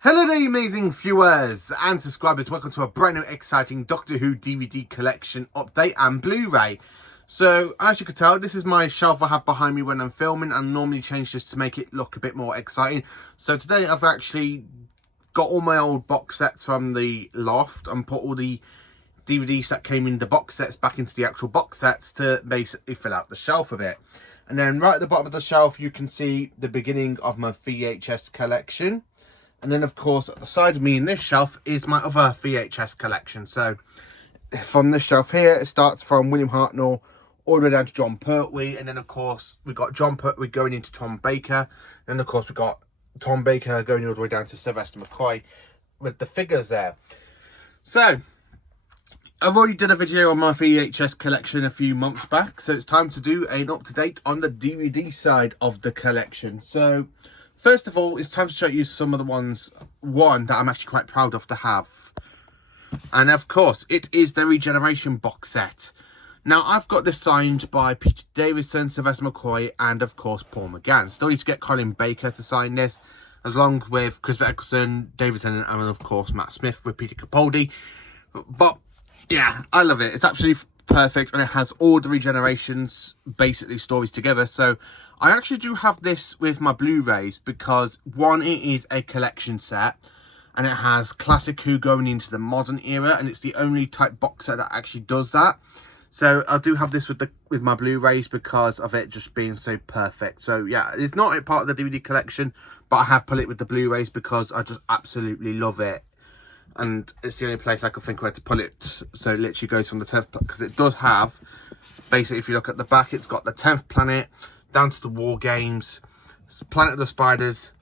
Hello there, you amazing viewers and subscribers. Welcome to a brand new exciting Doctor Who DVD collection update and Blu-ray. So, as you can tell, this is my shelf I have behind me when I'm filming. I normally change this to make it look a bit more exciting. So today I've actually got all my old box sets from the loft and put all the DVDs that came in the box sets back into the actual box sets to basically fill out the shelf a bit. And then right at the bottom of the shelf you can see the beginning of my VHS collection. And then, of course, at the side of me in this shelf is my other VHS collection. So, from this shelf here, it starts from William Hartnell all the way down to Jon Pertwee. And then, of course, we got Jon Pertwee going into Tom Baker. And, of course, we got Tom Baker going all the way down to Sylvester McCoy with the figures there. So, I've already done a video on my VHS collection a few months back. So, it's time to do an up-to-date on the DVD side of the collection. So, first of all, it's time to show you some of the ones, that I'm actually quite proud of to have. And of course, it is the Regeneration box set. Now, I've got this signed by Peter Davison, Sylvester McCoy, and of course, Paul McGann. Still need to get Colin Baker to sign this, along with Christopher Eccleston, Davison, and of course, Matt Smith with Peter Capaldi. But yeah, I love it. It's absolutely perfect, and it has all the Regenerations basically stories together. So I actually do have this with my Blu-rays because one, it is a collection set and it has classic Who going into the modern era, and it's the only type box set that actually does that. So I do have this with my Blu-rays because of it just being so perfect. So yeah, it's not a part of the DVD collection, but I have put it with the Blu-rays because I just absolutely love it. And it's the only place I could think where to put it. So it literally goes from the 10th, because it does have, basically, if you look at the back, it's got the 10th planet, down to the War Games, Planet of the Spiders,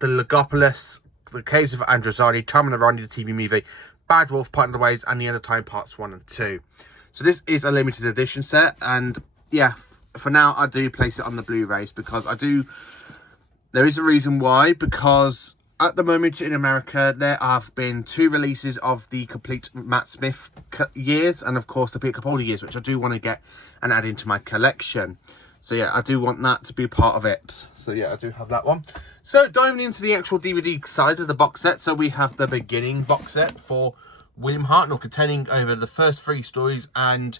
the Legopolis, the Caves of Androzani, Time and Arani, the TV movie, Bad Wolf, Part of the Ways, and The End of Time Parts 1 and 2. So this is a limited edition set, and yeah, for now I do place it on the Blu-rays because there is a reason why, because at the moment in America, there have been 2 releases of the complete Matt Smith years and, of course, the Peter Capaldi years, which I do want to get and add into my collection. So, yeah, I do want that to be part of it. So, yeah, I do have that one. So, diving into the actual DVD side of the box set. So, we have the beginning box set for William Hartnell, containing over the first 3 stories and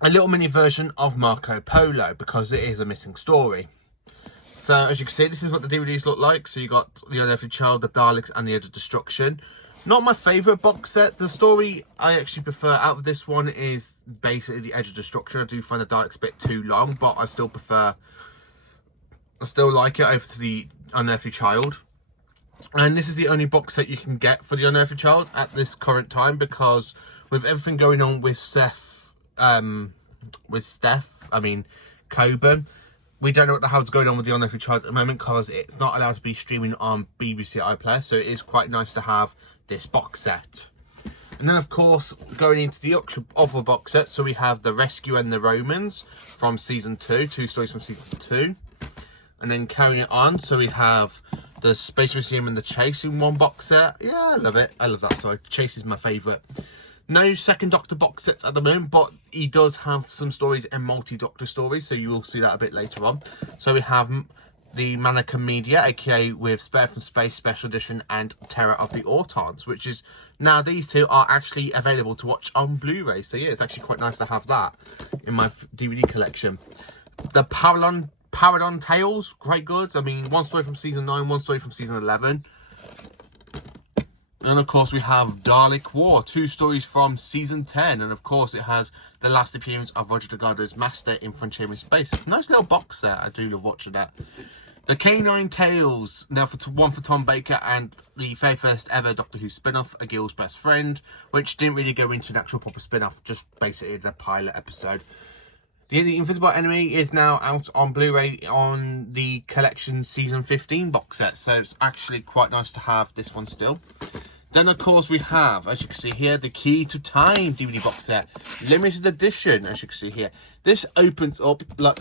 a little mini version of Marco Polo, because it is a missing story. So, as you can see, this is what the DVDs look like. So, you got The Unearthly Child, The Daleks, and The Edge of Destruction. Not my favourite box set. The story I actually prefer out of this one is basically The Edge of Destruction. I do find the Daleks a bit too long, but I still like it over to The Unearthly Child. And this is the only box set you can get for The Unearthly Child at this current time, because with everything going on with Coburn, we don't know what the hell's going on with The Unearthly Child at the moment, because it's not allowed to be streaming on BBC iPlayer, so it is quite nice to have this box set. And then, of course, going into the other box set, so we have The Rescue and the Romans from Season 2, 2 stories from Season 2. And then carrying it on, so we have The Space Museum and The Chase in one box set. Yeah, I love it. I love that story. Chase is my favourite. No second Doctor box sets at the moment, but he does have some stories and multi-Doctor stories, so you will see that a bit later on. So we have the Mannequin Media, aka with Spare from Space Special Edition and Terror of the Autons, which is now, these 2 are actually available to watch on Blu-ray. So yeah, it's actually quite nice to have that in my DVD collection. The Paradon Tales, great goods. I mean, 1 story from Season 9, 1 story from Season 11. And of course we have Dalek War, 2 stories from Season 10. And of course it has the last appearance of Roger Delgado's Master in Frontier in Space. Nice little box set. I do love watching that. The K9 Tales, now one for Tom Baker, and the very first ever Doctor Who spin-off, A Girl's Best Friend, which didn't really go into an actual proper spin-off, just basically the pilot episode. The Invisible Enemy is now out on Blu-ray on the collection Season 15 box set, so it's actually quite nice to have this one still. Then, of course, we have, as you can see here, the Key to Time DVD box set, limited edition, as you can see here. This opens up like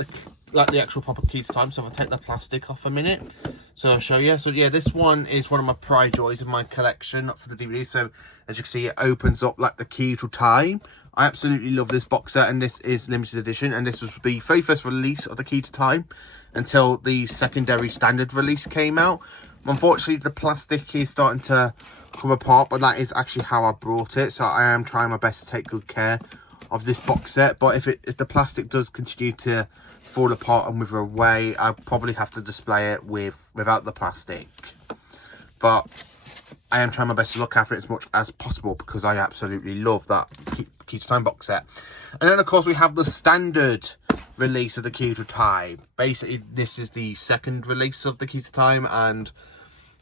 the actual proper Key to Time. So if I take the plastic off a minute, so I'll show you. So yeah, this one is one of my pride joys of my collection for the DVD. So as you can see, it opens up like the Key to Time. I absolutely love this box set, and this is limited edition, and this was the very first release of the Key to Time until the secondary standard release came out. Unfortunately, the plastic is starting to come apart, but that is actually how I brought it. So I am trying my best to take good care of this box set. But if the plastic does continue to fall apart and wither away, I'll probably have to display it without the plastic. But I am trying my best to look after it as much as possible because I absolutely love that Key to Time box set. And then, of course, we have the standard release of the Key to Time. Basically, this is the second release of the Key to Time, and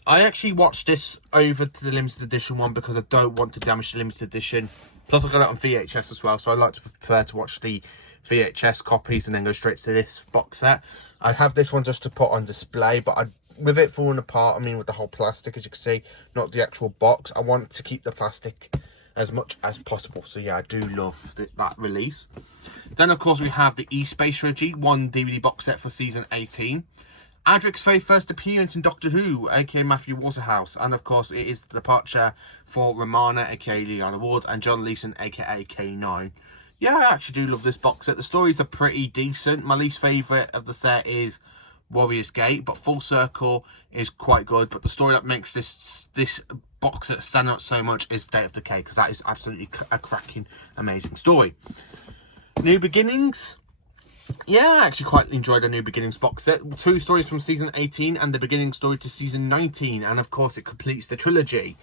I actually watched this over to the limited edition one because I don't want to damage the limited edition. Plus, I got it on VHS as well, so I like to prefer to watch the VHS copies and then go straight to this box set. I have this one just to put on display, but with it falling apart, I mean with the whole plastic, as you can see, not the actual box, I want to keep the plastic as much as possible. So yeah, I do love that release. Then of course we have the E-Space Trilogy, one DVD box set for season 18. Adric's very first appearance in Doctor Who, aka Matthew Waterhouse, and of course it is the departure for Romana, aka Lyanna Ward, and John Leeson, aka K9. Yeah, I actually do love this box set. The stories are pretty decent. My least favourite of the set is Warrior's Gate, but Full Circle is quite good. But the story that makes this box set stand out so much is State of Decay, because that is absolutely a cracking, amazing story. New Beginnings. Yeah, I actually quite enjoyed the New Beginnings box set. 2 stories from season 18 and the beginning story to season 19. And of course it completes the trilogy.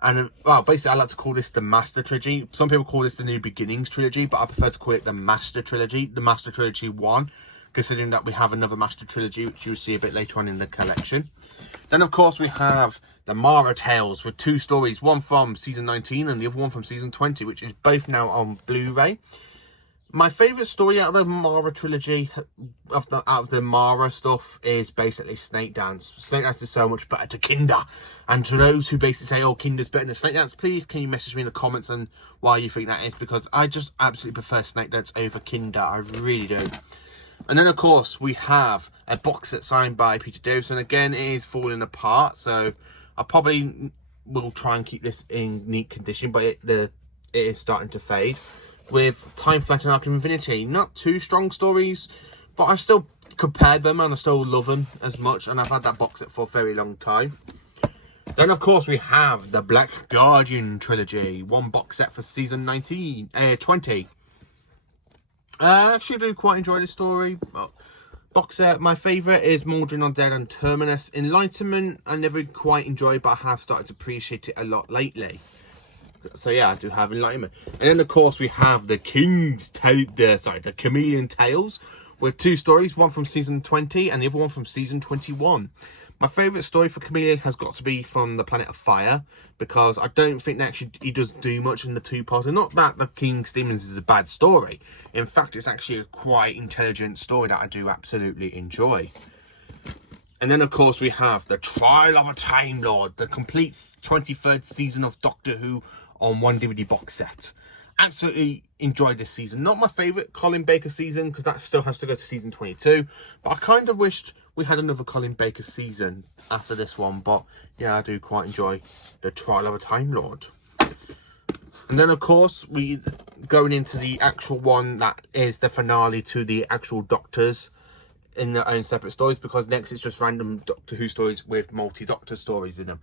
And well, basically I like to call this the Master Trilogy. Some people call this the New Beginnings Trilogy, but I prefer to call it the Master Trilogy. The Master Trilogy 1, considering that we have another Master Trilogy, which you'll see a bit later on in the collection. Then of course we have the Mara Tales with 2 stories, one from season 19 and the other one from season 20, which is both now on Blu-ray. My favourite story out of the Mara trilogy, out of the Mara stuff, is basically Snake Dance. Snake Dance is so much better to Kinder. And to those who basically say, oh, Kinder's better than Snake Dance, please can you message me in the comments on why you think that is, because I just absolutely prefer Snake Dance over Kinder. I really do. And then, of course, we have a box set signed by Peter Davison. Again, it is falling apart, so I probably will try and keep this in neat condition, but it is starting to fade. With Time Flight and Arc of Infinity, not too strong stories, but I still compared them and I still love them as much, and I've had that box set for a very long time. Then of course we have the Black Guardian trilogy, one box set for season 20. I actually do quite enjoy this story. Box set, my favourite is Mordrin Undead and Terminus. Enlightenment I never quite enjoyed, but I have started to appreciate it a lot lately. So yeah, I do have Enlightenment. And then of course we have the the Chameleon Tales, with 2 stories, one from season 20 and the other one from season 21. My favourite story for Chameleon has got to be from the Planet of Fire, because I don't think that actually he does do much in the 2-parter. Not that the King's Demons is a bad story. In fact, it's actually a quite intelligent story that I do absolutely enjoy. And then, of course, we have The Trial of a Time Lord, the complete 23rd season of Doctor Who on one DVD box set. Absolutely enjoyed this season. Not my favourite Colin Baker season, because that still has to go to season 22. But I kind of wished we had another Colin Baker season after this one. But yeah, I do quite enjoy The Trial of a Time Lord. And then, of course, we going into the actual one that is the finale to the actual Doctors in their own separate stories, because next it's just random Doctor Who stories with multi-Doctor stories in them.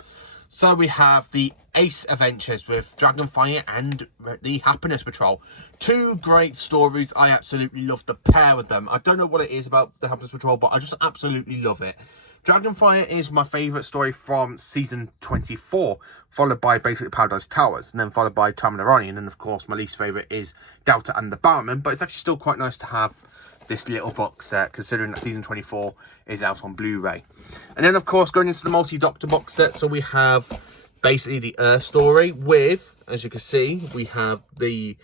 So we have the Ace Adventures with Dragonfire and the Happiness Patrol. 2 great stories. I absolutely love the pair of them. I don't know what it is about the Happiness Patrol, but I just absolutely love it. Dragonfire is my favourite story from season 24, followed by basically Paradise Towers, and then followed by Time of Ironian, and of course my least favourite is Delta and the Barrowmen, but it's actually still quite nice to have this little box set, considering that season 24 is out on Blu-ray. And then of course going into the multi-Doctor box set, so we have basically the Earth story with, as you can see, we have the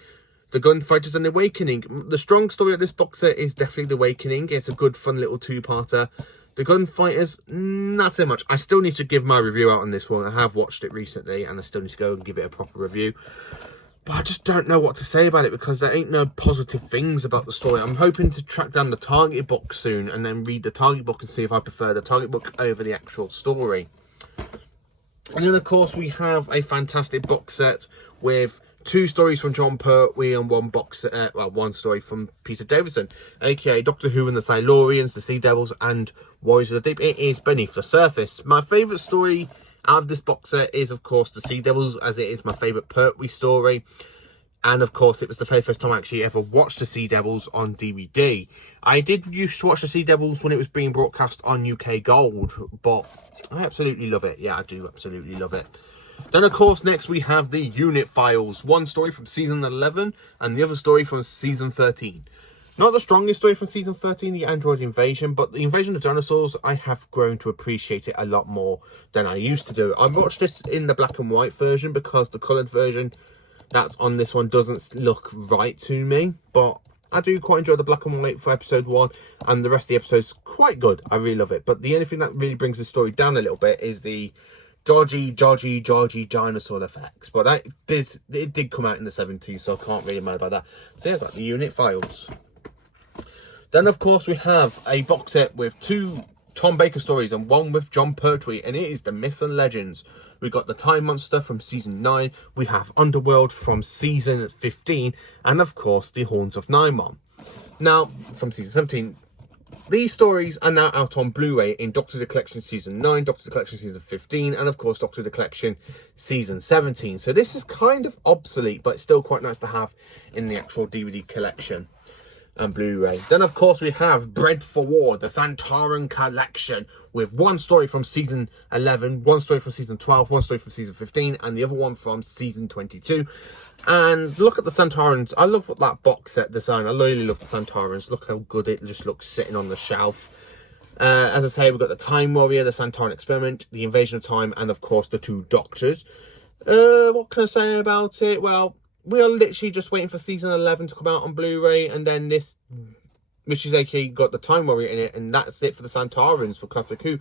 Gunfighters and the Awakening. The strong story of this box set is definitely the Awakening. It's a good fun little 2-parter. The Gunfighters, not so much. I still need to give my review out on this one. I have watched it recently and I still need to go and give it a proper review. But I just don't know what to say about it, because there ain't no positive things about the story. I'm hoping to track down the Target book soon and then read the Target book and see if I prefer the Target book over the actual story. And then, of course, we have a fantastic box set with 2 stories from Jon Pertwee and one story from Peter Davison, aka Doctor Who and the Silurians, the Sea Devils and Warriors of the Deep. It is Beneath the Surface. My favourite story out of this box set is, of course, the Sea Devils, as it is my favourite Pertwee story. And of course, it was the very first time I actually ever watched the Sea Devils on DVD. I did used to watch the Sea Devils when it was being broadcast on UK Gold, but I absolutely love it. Yeah, I do absolutely love it. Then, of course, next we have the Unit Files. One story from season 11 and the other story from season 13. Not the strongest story from season 13, the Android Invasion, but the Invasion of Dinosaurs, I have grown to appreciate it a lot more than I used to do. I watched this in the black and white version because the coloured version that's on this one doesn't look right to me, but I do quite enjoy the black and white for episode 1, and the rest of the episode's quite good. I really love it. But the only thing that really brings the story down a little bit is the dodgy dinosaur effects. But it did come out in the 70s, so I can't really mind about that. So yeah, it's like the Unit Files. Then, of course, we have a box set with 2 Tom Baker stories and 1 with Jon Pertwee, and it is the Myths and Legends. We got the Time Monster from season 9, we have Underworld from season 15, and of course the Horns of Nimon. Now, from season 17, these stories are now out on Blu-ray in Doctor Who Collection season 9, Doctor Who Collection season 15, and of course Doctor Who Collection season 17. So this is kind of obsolete, but it's still quite nice to have in the actual DVD collection and Blu-ray. Then, of course, we have Bred for War, the Santoran Collection, with 1 story from season 11, 1 story from season 12, 1 story from season 15, and the other one from season 22. And look at the Santorans. I love that box set design. I really love the Santorans. Look how good it just looks sitting on the shelf. As I say, we've got the Time Warrior, the Santoran Experiment, the Invasion of Time, and of course the 2 Doctors. What can I say about it? Well, we are literally just waiting for season 11 to come out on Blu-ray, and then this, which is actually got the Time Warrior in it, and that's it for the Santorans for Classic Who.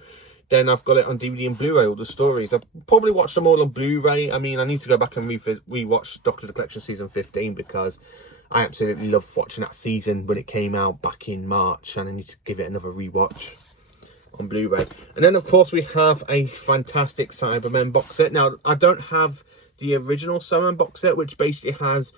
Then I've got it on DVD and Blu-ray, all the stories. I've probably watched them all on Blu-ray. I mean, I need to go back and re-watch Doctor Who Collection season 15 because I absolutely loved watching that season when it came out back in March, and I need to give it another re-watch on Blu-ray. And then, of course, we have a fantastic Cybermen box set. Now, I don't have the original Cybermen box set, which basically has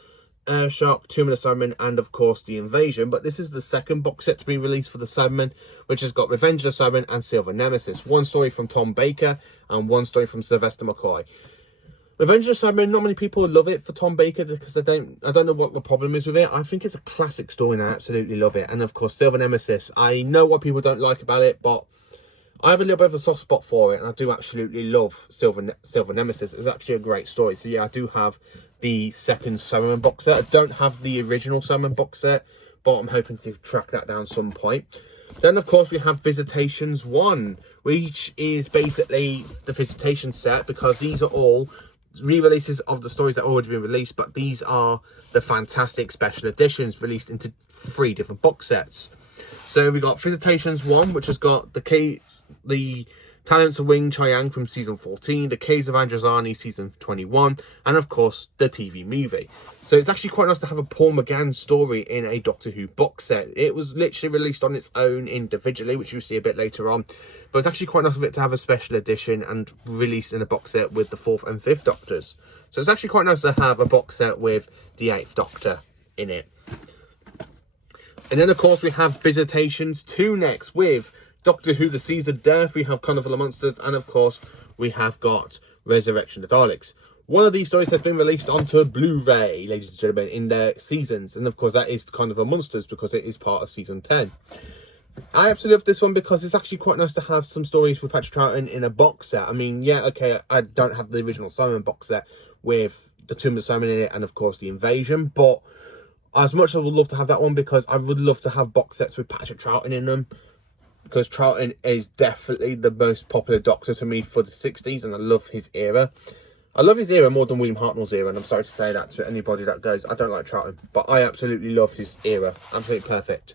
Shark, Tomb of the Cybermen, and of course the Invasion. But this is the second box set to be released for the Cybermen, which has got Revenge of the Cybermen and Silver Nemesis. 1 story from Tom Baker and 1 story from Sylvester McCoy. Revenge of the Cybermen, not many people love it for Tom Baker because I don't know what the problem is with it. I think it's a classic story and I absolutely love it. And of course Silver Nemesis, I know what people don't like about it, but I have a little bit of a soft spot for it, and I do absolutely love Silver Nemesis. It's actually a great story. So yeah, I do have the second Cybermen box set. I don't have the original Cybermen box set, but I'm hoping to track that down some point. Then, of course, we have Visitations 1, which is basically the Visitation set, because these are all re-releases of the stories that have already been released, but these are the fantastic special editions released into 3 different box sets. So we got Visitations 1, which has got the Talents of Wing Chiang from season 14, the Caves of Androzani season 21, and of course the TV movie. So it's actually quite nice to have a Paul McGann story in a Doctor Who box set. It was literally released on its own individually, which you'll see a bit later on, but it's actually quite nice of it to have a special edition and released in a box set with the 4th and 5th Doctors. So it's actually quite nice to have a box set with the 8th Doctor in it. And then, of course, we have Visitations 2 next with Doctor Who, The Seas of Death. We have Carnival of Monsters, and of course, we have got Resurrection of the Daleks. One of these stories has been released onto Blu-ray, ladies and gentlemen, in their seasons. And of course, that is Carnival of Monsters because it is part of season 10. I absolutely love this one because it's actually quite nice to have some stories with Patrick Troughton in a box set. I mean, yeah, okay, I don't have the original Simon box set with the Tomb of Simon in it and, of course, the Invasion, but as much as I would love to have that one, because I would love to have box sets with Patrick Troughton in them, because Troughton is definitely the most popular Doctor to me for the 60s, and I love his era. I love his era more than William Hartnell's era, and I'm sorry to say that to anybody that goes, I don't like Troughton, but I absolutely love his era. Absolutely perfect.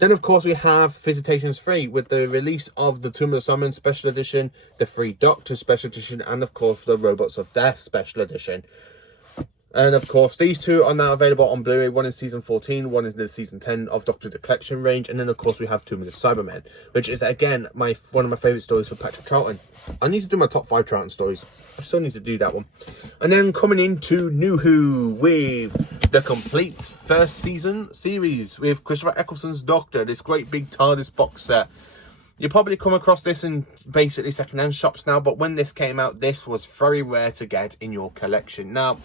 Then, of course, we have Visitations 3 with the release of the Tomb of the Simon Special Edition, the 3 Doctors Special Edition, and, of course, the Robots of Death Special Edition. And of course, these two are now available on Blu-ray. One is season 14, one is the season 10 of Doctor the Collection range. And then of course we have Tomb of the Cybermen, which is again one of my favourite stories for Patrick Troughton. I need to do my top 5 Troughton stories. I still need to do that one. And then coming into New Who with the complete first season series with Christopher Eccleston's Doctor, this great big TARDIS box set. You probably come across this in basically second-hand shops now, but when this came out, this was very rare to get in your collection. Now,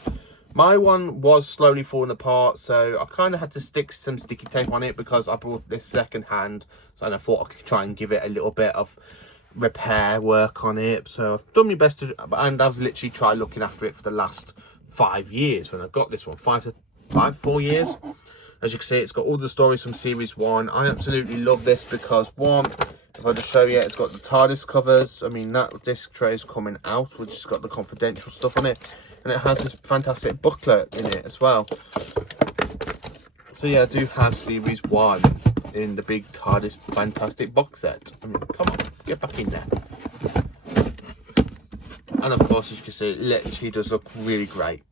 my one was slowly falling apart, so I kind of had to stick some sticky tape on it because I bought this second-hand, so I thought I could try and give it a little bit of repair work on it. So I've done my best to, and I've literally tried looking after it for the last 5 years when I got this one. 4 years. As you can see, it's got all the stories from series 1. I absolutely love this because, one, if I just show you, it's got the TARDIS covers. I mean, that disc tray is coming out, which has got the confidential stuff on it. And it has this fantastic booklet in it as well. So yeah, I do have series 1 in the big TARDIS fantastic box set. I mean, come on, get back in there. And of course, as you can see, it literally does look really great.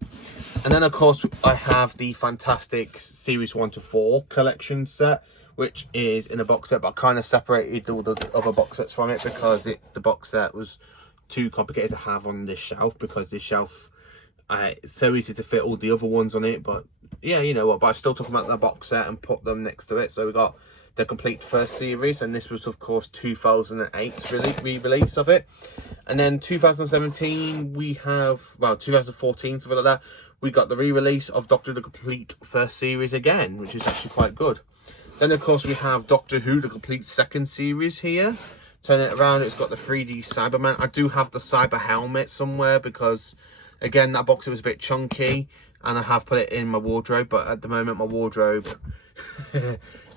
And then of course, I have the fantastic series 1 to 4 collection set, which is in a box set, but I kind of separated all the other box sets from it because the box set was too complicated to have on this shelf, because this shelf, it's so easy to fit all the other ones on it. But yeah, you know what, but I still took them out of the box set and put them next to it. So we got the complete first series, and this was of course 2008's re-release of it. And then 2017 we have, well, 2014, something like that, we got the re-release of Doctor the Complete first series again, which is actually quite good. Then of course we have Doctor Who the Complete second series here. Turn it around, it's got the 3D Cyberman. I do have the Cyber helmet somewhere because, again, that box was a bit chunky and I have put it in my wardrobe, but at the moment my wardrobe,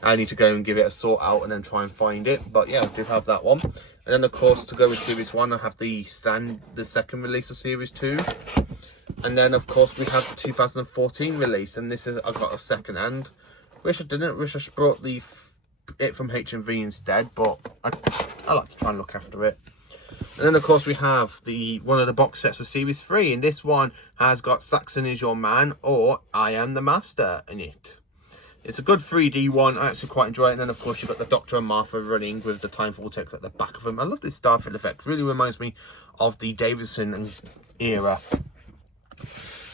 I need to go and give it a sort out and then try and find it. But yeah, I do have that one. And then of course, to go with series 1, I have the second release of series 2. And then of course we have the 2014 release, and this is, I've got a second hand. Wish I brought it from HMV instead, but I like to try and look after it. And then of course we have one of the box sets for series 3, and this one has got Saxon Is Your Man or I Am the Master in it. It's a good 3D one. I actually quite enjoy it. And then of course you've got the Doctor and Martha running with the time vortex at the back of them. I love this Starfield effect. Really reminds me of the Davison era.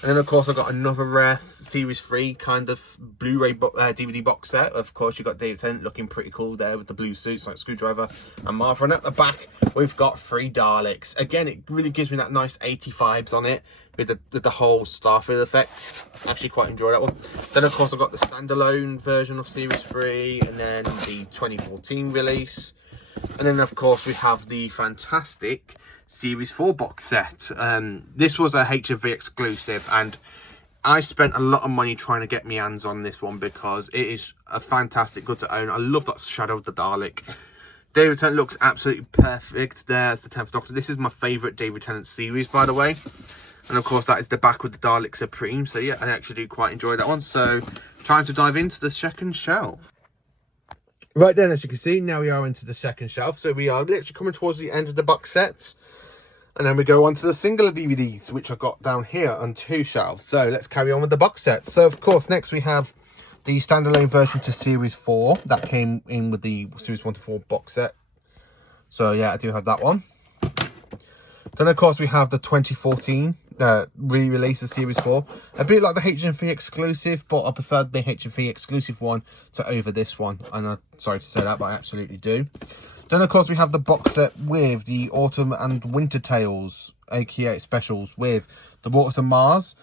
And then of course I've got another rare series 3 kind of Blu-ray DVD box set. Of course you've got David Tennant looking pretty cool there with the blue suits like Screwdriver and Martha. And at the back we've got 3 Daleks. Again, it really gives me that nice 80s vibes on it with the whole Starfield effect. I actually quite enjoy that one. Then of course I've got the standalone version of series 3, and then the 2014 release. And then of course we have the fantastic series 4 box set. This was a HMV exclusive, and I spent a lot of money trying to get my hands on this one because it is a fantastic good to own. I love that Shadow of the Dalek. David Tennant looks absolutely perfect there as the 10th Doctor. This is my favourite David Tennant series, by the way. And of course that is the back with the Dalek Supreme. So yeah, I actually do quite enjoy that one. So time to dive into the second shelf. Right then, as you can see, now we are into the second shelf. So we are literally coming towards the end of the box sets. And then we go on to the singular DVDs, which I got down here on 2 shelves. So let's carry on with the box sets. So of course, next we have the standalone version to series 4. That came in with the series 1 to 4 box set. So yeah, I do have that one. Then of course we have the 2014 re-release of series 4. A bit like the HMV exclusive, but I preferred the HMV exclusive one over this one. And I'm sorry to say that, but I absolutely do. Then of course we have the box set with the Autumn and Winter Tales, aka specials, with the Waters of Mars,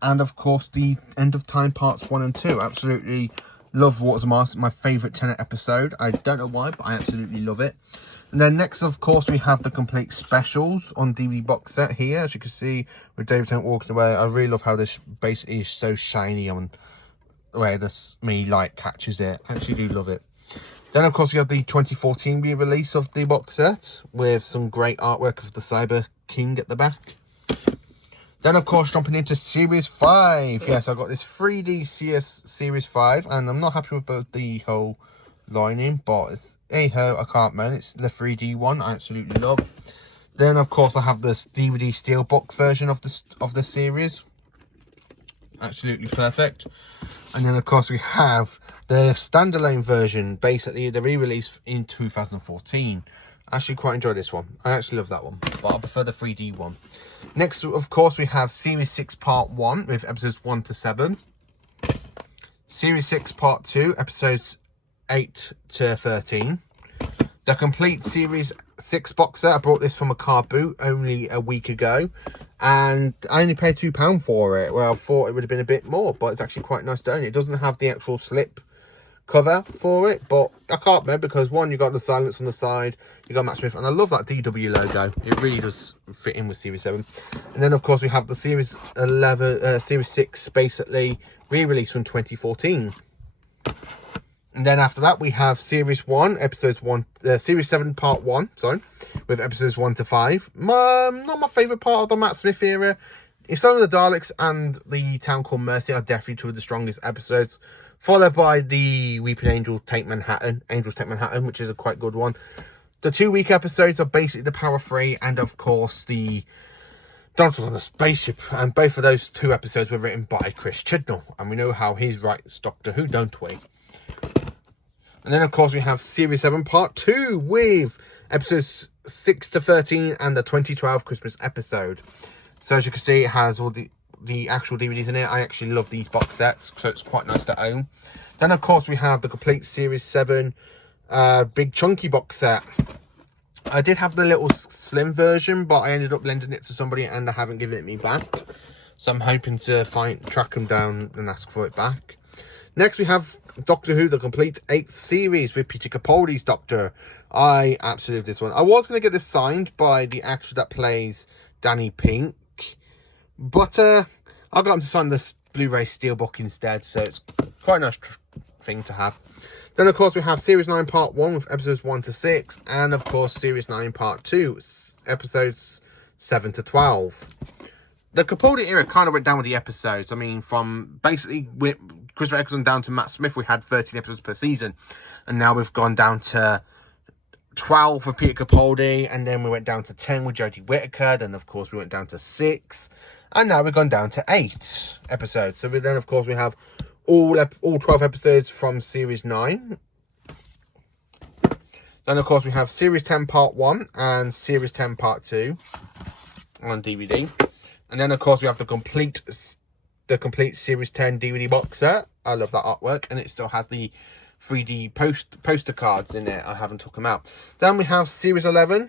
and of course the End of Time parts 1 and 2. Absolutely love Waters of Mars. It's my favourite Tennant episode. I don't know why, but I absolutely love it. And then next, of course, we have the complete specials on DVD box set here. As you can see, with David Tennant walking away, I really love how this base is so shiny on where this light catches it. I actually do love it. Then, of course, we have the 2014 re-release of the box set with some great artwork of the Cyber King at the back. Then, of course, jumping into Series 5. Yes, I've got this 3D CS Series 5, and I'm not happy with both the whole lining, but it's, hey-ho, I can't moan. It's the 3D one I absolutely love. Then, of course, I have this DVD Steelbook version of the series. absolutely perfect. And then of course we have the standalone version, basically the re-release in 2014. I actually quite enjoy this one. I actually love that one, but I prefer the 3D one. Next, of course, we have Series 6 Part 1 with episodes 1 to 7. Series 6 Part 2, episodes 8 to 13. The complete Series 6 box set. I brought this from a car boot only a week ago, and I only paid £2 for it. Well, I thought it would have been a bit more, but it's actually quite nice to own. It doesn't have the actual slip cover for it, but I can't remember because one, you got the silence on the side, you got Matt Smith, and I love that DW logo. It really does fit in with Series 7. And then of course we have the Series 6 basically re-release from 2014. And then after that we have Series 1 Series 7 Part 1, sorry, with episodes 1 to 5. Not my favourite part of the Matt Smith era. It's only the Daleks and the Town Called Mercy are definitely two of the strongest episodes, followed by the Weeping Angels Take Manhattan, which is a quite good one. The 2 week episodes are basically the Power 3 and of course the Dinosaurs on the Spaceship, and both of those 2 episodes were written by Chris Chibnall, and we know how he writes Doctor Who, don't we? And then of course we have Series 7 Part 2 with episodes 6 to 13 and the 2012 Christmas episode. So as you can see, it has all the actual DVDs in it. I actually love these box sets, so it's quite nice to own. Then of course we have the complete Series 7 big chunky box set. I did have the little slim version, but I ended up lending it to somebody and I haven't given it me back. So I'm hoping to track them down and ask for it back. Next we have Doctor Who, the complete 8th series with Peter Capaldi's Doctor. I absolutely love this one. I was going to get this signed by the actor that plays Danny Pink, but I got him to sign this Blu-ray Steelbook instead, so it's quite a nice thing to have. Then of course we have Series 9 Part 1 with episodes 1 to 6, and of course Series 9 Part 2, episodes 7 to 12. The Capaldi era kind of went down with the episodes. I mean, from basically with Christopher Eccleston down to Matt Smith, we had 13 episodes per season, and now we've gone down to 12 for Peter Capaldi, and then we went down to 10 with Jodie Whittaker, then of course we went down to 6, and now we've gone down to 8 episodes. So then of course we have all 12 episodes from Series 9. Then of course we have Series 10 Part 1 and Series 10 Part 2 on DVD. And then of course we have the complete Series 10 DVD box set. I love that artwork, and it still has the 3D poster cards in it. I haven't took them out. Then we have Series 11.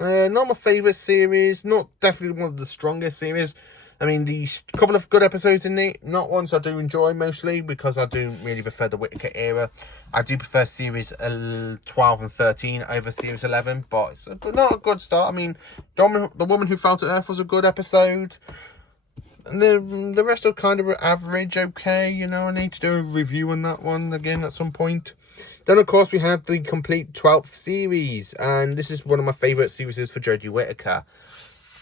Not my favourite series, not definitely one of the strongest series. I mean, these couple of good episodes in it, not ones I do enjoy mostly, because I do really prefer the Whittaker era. I do prefer Series 12 and 13 over Series 11, but it's not a good start. I mean, The Woman Who Fell to Earth was a good episode. And the rest are kind of average, okay. You know, I need to do a review on that one again at some point. Then, of course, we have the complete 12th series, and this is one of my favourite series for Jodie Whittaker.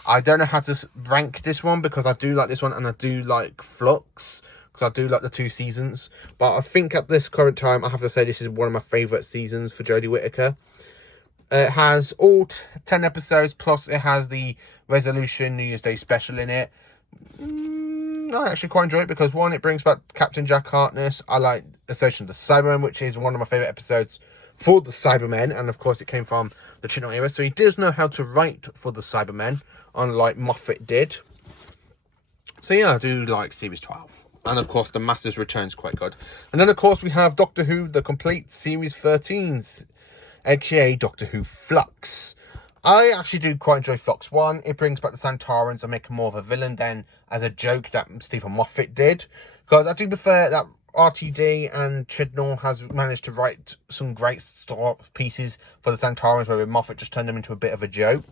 I don't know how to rank this one, because I do like this one and I do like Flux, because I do like the 2 seasons. But I think at this current time, I have to say this is one of my favourite seasons for Jodie Whittaker. It has all 10 episodes, plus it has the Resolution New Year's Day special in it. I actually quite enjoy it because, one, it brings back Captain Jack Harkness. I like Association of the Cybermen, which is one of my favourite episodes for the Cybermen, and of course it came from the Chibnall era, so he does know how to write for the Cybermen, unlike Moffat did. So yeah, I do like Series 12. And of course the Masters Return is quite good. And then of course we have Doctor Who, the complete Series 13s, aka Doctor Who Flux. I actually do quite enjoy Flux 1. It brings back the Santarans and make him more of a villain than as a joke that Stephen Moffat did. Because I do prefer that RTD and Chibnall has managed to write some great pieces for the Santarans, where Moffat just turned them into a bit of a joke.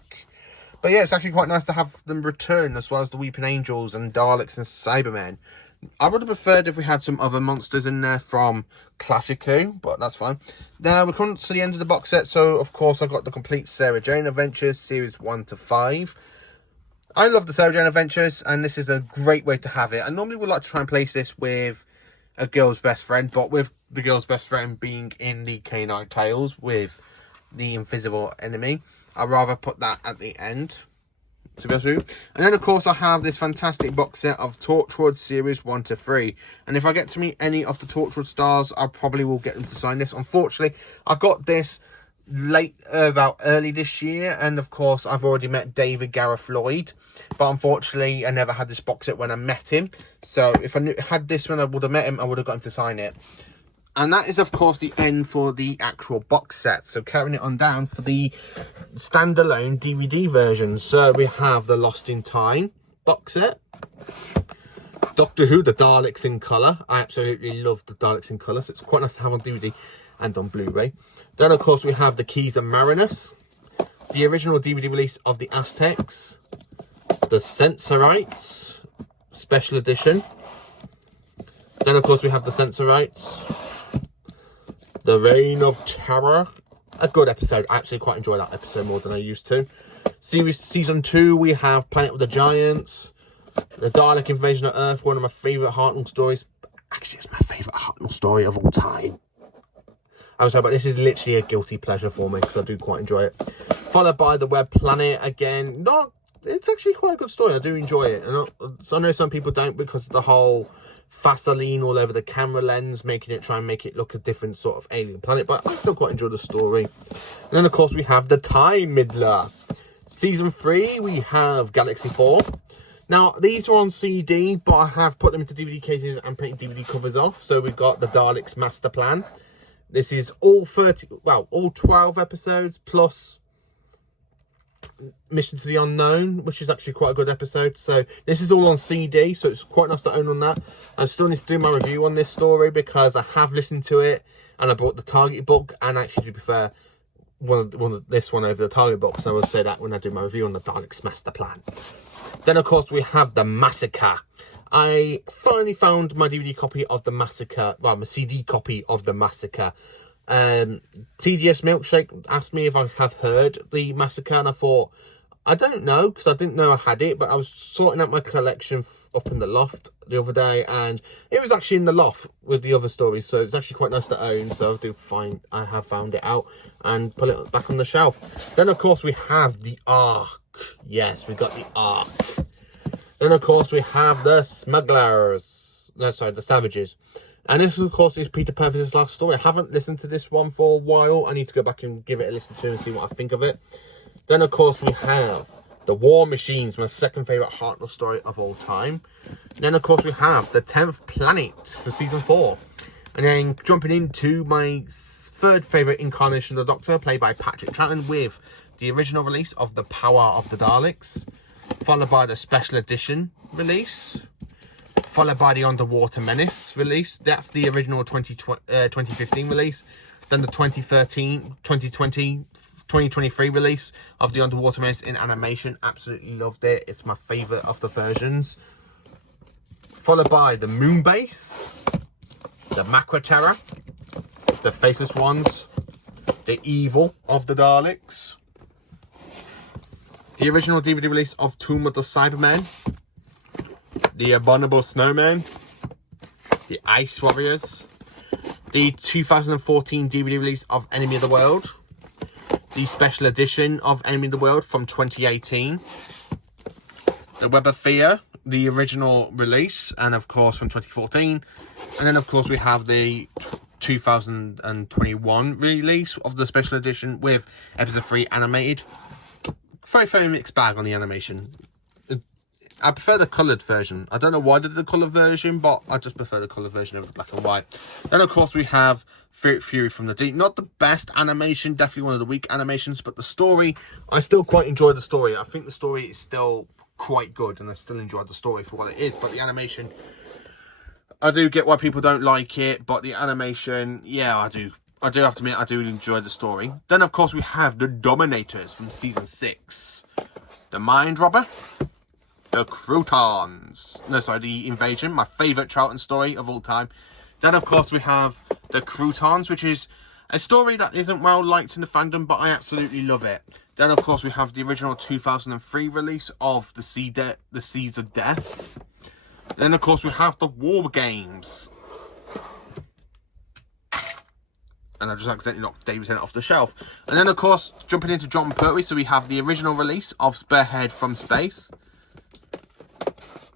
But yeah, it's actually quite nice to have them return, as well as the Weeping Angels and Daleks and Cybermen. I would have preferred if we had some other monsters in there from Classic Who, but that's fine. Now we're coming to the end of the box set, so of course I've got the complete Sarah Jane Adventures, Series 1 to 5. I love the Sarah Jane Adventures, and this is a great way to have it. I normally would like to try and place this with A Girl's Best Friend, but with The Girl's Best Friend being in the K9 Tales with the Invisible Enemy, I'd rather put that at the end. to be honest with you. And then, of course, I have this fantastic box set of Torchwood Series 1 to 3. And if I get to meet any of the Torchwood stars, I probably will get them to sign this. Unfortunately, I got this about early this year, and of course I've already met David Gareth Lloyd, but unfortunately I never had this box set when I met him. So if I had this when I would have met him, I would have got him to sign it. And that is, of course, the end for the actual box set. So carrying it on down for the standalone DVD version. So we have the Lost in Time box set, Doctor Who, the Daleks in colour. I absolutely love the Daleks in colour, so it's quite nice to have on DVD and on Blu-ray. Then, of course, we have the Keys of Marinus, the original DVD release of the Aztecs, the Sensorites special edition. Then, of course, we have the Sensorites, the Reign of Terror, a good episode. I actually quite enjoy that episode more than I used to. Season 2, we have Planet of the Giants, the Dalek Invasion of Earth, one of my favourite Hartnell stories. Actually, it's my favourite Hartnell story of all time. I'm sorry, but this is literally a guilty pleasure for me because I do quite enjoy it. Followed by The Web Planet again. It's actually quite a good story. I do enjoy it. And I know some people don't because of the whole Vaseline all over the camera lens, try and make it look a different sort of alien planet. But I still quite enjoy the story. And then, of course, we have The Time Middler. Season 3, we have Galaxy 4. Now, these are on CD, but I have put them into DVD cases and printed DVD covers off. So we've got The Daleks Master Plan. This is all 12 episodes plus Mission to the Unknown, which is actually quite a good episode. So this is all on CD, so it's quite nice to own on that. I still need to do my review on this story because I have listened to it and I bought the Target book, and actually do prefer this one over the Target book. So I will say that when I do my review on the Daleks Master Plan. Then, of course, we have The Massacre. I finally found my DVD copy of The Massacre, well, my CD copy of The Massacre. TDS Milkshake asked me if I have heard The Massacre, and I thought, I don't know, because I didn't know I had it, but I was sorting out my collection up in the loft the other day, and it was actually in the loft with the other stories, so it's actually quite nice to own. So I have found it out and put it back on the shelf. Then, of course, we have The Ark. Yes, we got The Ark. Then, of course, we have The Smugglers. No, sorry, The Savages. And this, of course, is Peter Purves' last story. I haven't listened to this one for a while. I need to go back and give it a listen to and see what I think of it. Then, of course, we have The War Machines, my second favourite Hartnell story of all time. And then, of course, we have The 10th Planet for Season 4. And then jumping into my third favourite incarnation of the Doctor, played by Patrick Troughton, with the original release of The Power of the Daleks, followed by the special edition release, followed by the Underwater Menace release. That's the original 2015 release. Then the 2023 release of the Underwater Menace in animation. Absolutely loved it. It's my favourite of the versions. Followed by the Moonbase, the Macra Terror, the Faceless Ones, the Evil of the Daleks, the original DVD release of Tomb of the Cybermen, the Abominable Snowman, the Ice Warriors, the 2014 DVD release of Enemy of the World, the special edition of Enemy of the World from 2018, the Web of Fear, the original release, and of course from 2014, and then of course we have the 2021 release of the special edition with episode 3 animated. Very mixed bag on the animation. I prefer the coloured version. I don't know why they did the coloured version, but I just prefer the coloured version of the black and white. Then, of course, we have Fury from the Deep. Not the best animation, definitely one of the weak animations, but the story, I still quite enjoy the story. I think the story is still quite good, and I still enjoy the story for what it is. But the animation, I do get why people don't like it, but the animation, yeah, I do have to admit, I do enjoy the story. Then, of course, we have the Dominators from Season 6. The Mind Robber. The Croutons. No, sorry, The Invasion. My favourite Troughton story of all time. Then, of course, we have The Croutons, which is a story that isn't well liked in the fandom, but I absolutely love it. Then, of course, we have the original 2003 release of The Seeds of Death. Then, of course, we have The War Games. and I just accidentally knocked David Tennant off the shelf. And then, of course, jumping into Jon Pertwee, so we have the original release of Spearhead from Space.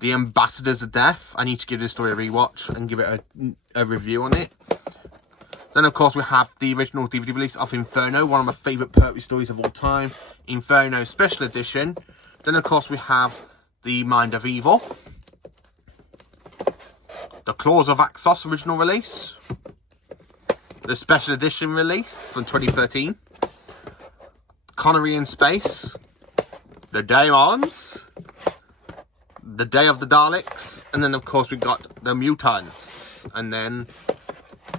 The Ambassadors of Death. I need to give this story a rewatch and give it a review on it. Then, of course, we have the original DVD release of Inferno, one of my favourite Pertwee stories of all time. Inferno Special Edition. Then, of course, we have the Mind of Evil. The Claws of Axos original release. The Special Edition release from 2013. Connery in Space. The Daemons. The Day of the Daleks. And then, of course, we got the Mutants. And then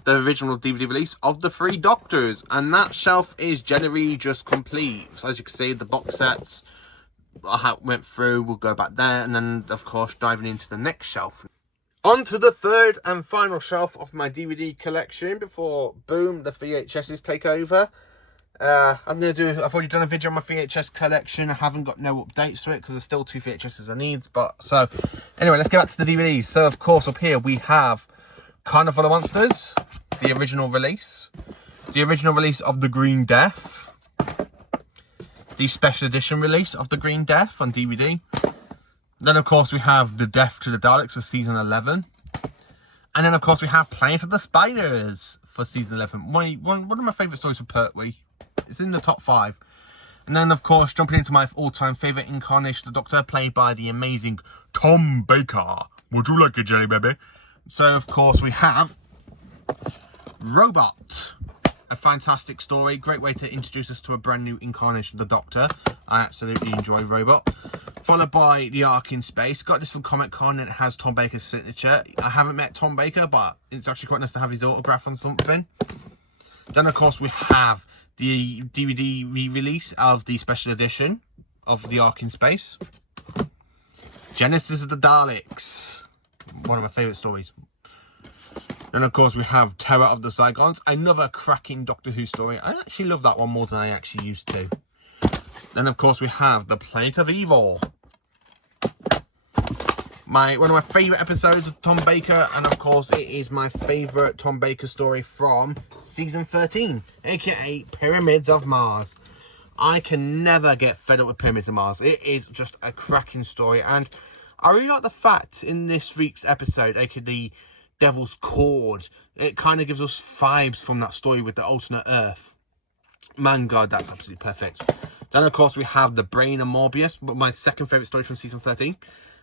the original DVD release of The Three Doctors. And that shelf is generally just complete. So as you can see, the box sets I went through, we'll go back there. And then, of course, diving into the next shelf. On to the third and final shelf of my DVD collection before, boom, the VHSs take over. I've already done a video on my VHS collection. I haven't got no updates to it because there's still 2 VHSs I need. But so, anyway, let's get back to the DVDs. So, of course, up here we have Carnival of Monsters, the original release. The original release of The Green Death. The special edition release of The Green Death on DVD. Then, of course, we have The Death to the Daleks for season 11. And then, of course, we have Planet of the Spiders for season 11. One of my favourite stories for Pertwee. It's in the top 5. And then, of course, jumping into my all-time favourite incarnation of the Doctor, played by the amazing Tom Baker. Would you like a jelly, baby? So, of course, we have Robot. A fantastic story. Great way to introduce us to a brand new incarnation of the Doctor. I absolutely enjoy Robot. Followed by The Ark in Space. Got this from Comic-Con and it has Tom Baker's signature. I haven't met Tom Baker, but it's actually quite nice to have his autograph on something. Then, of course, we have the DVD re-release of the special edition of The Ark in Space. Genesis of the Daleks. One of my favourite stories. Then, of course, we have Terror of the Zygons. Another cracking Doctor Who story. I actually love that one more than I actually used to. Then, of course, we have The Planet of Evil. One of my favourite episodes of Tom Baker. And, of course, it is my favourite Tom Baker story from season 13. A.k.a. Pyramids of Mars. I can never get fed up with Pyramids of Mars. It is just a cracking story. And I really like the fact in this week's episode, aka the Devil's Cord, it kind of gives us vibes from that story with the alternate Earth. Man, God, that's absolutely perfect. Then, of course, we have The Brain of Morbius, my second favourite story from season 13.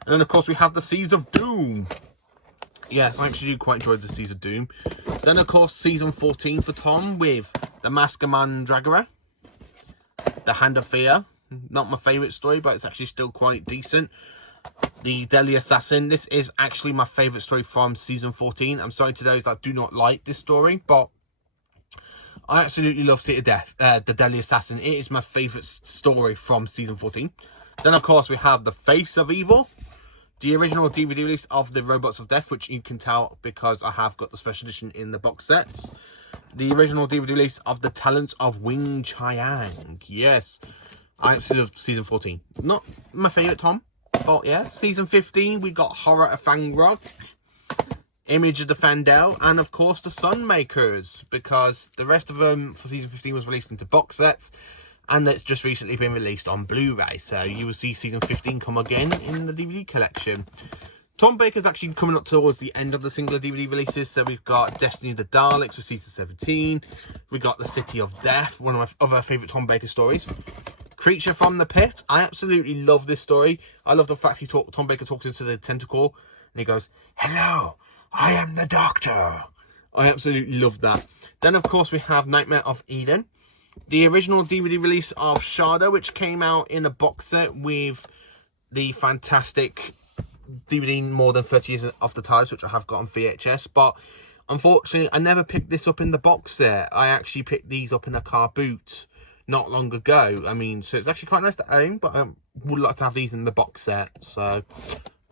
And then, of course, we have The Seeds of Doom. Yes, I actually do quite enjoy The Seeds of Doom. Then, of course, season 14 for Tom with The Mask of Mandragora. The Hand of Fear. Not my favourite story, but it's actually still quite decent. The Deadly Assassin. This is actually my favourite story from season 14. I'm sorry to those that do not like this story, but I absolutely love City of Death, The Deadly Assassin. It is my favourite story from season 14. Then, of course, we have The Face of Evil. The original DVD release of The Robots of Death, which you can tell because I have got the special edition in the box sets. The original DVD release of The Talents of Wing Chiang. Yes, I absolutely love season 14. Not my favourite, Tom. But yeah, season 15, we got Horror of Fang Rock, Image of the Fandel, and of course the Sunmakers, because the rest of them for season 15 was released into box sets, and it's just recently been released on Blu-ray, so you will see season 15 come again in the DVD collection. Tom Baker's actually coming up towards the end of the singular DVD releases, so we've got Destiny of the Daleks for season 17, we got The City of Death, one of my other favourite Tom Baker stories. Creature from the Pit. I absolutely love this story. I love the fact Tom Baker talks into the tentacle and he goes, "Hello, I am the Doctor." I absolutely love that. Then, of course, we have Nightmare of Eden. The original DVD release of Shada, which came out in a box set with the fantastic DVD More Than 30 Years of the TARDIS, which I have got on VHS. But unfortunately, I never picked this up in the box set. I actually picked these up in a car boot not long ago. I mean, so it's actually quite nice to own, but I would like to have these in the box set, so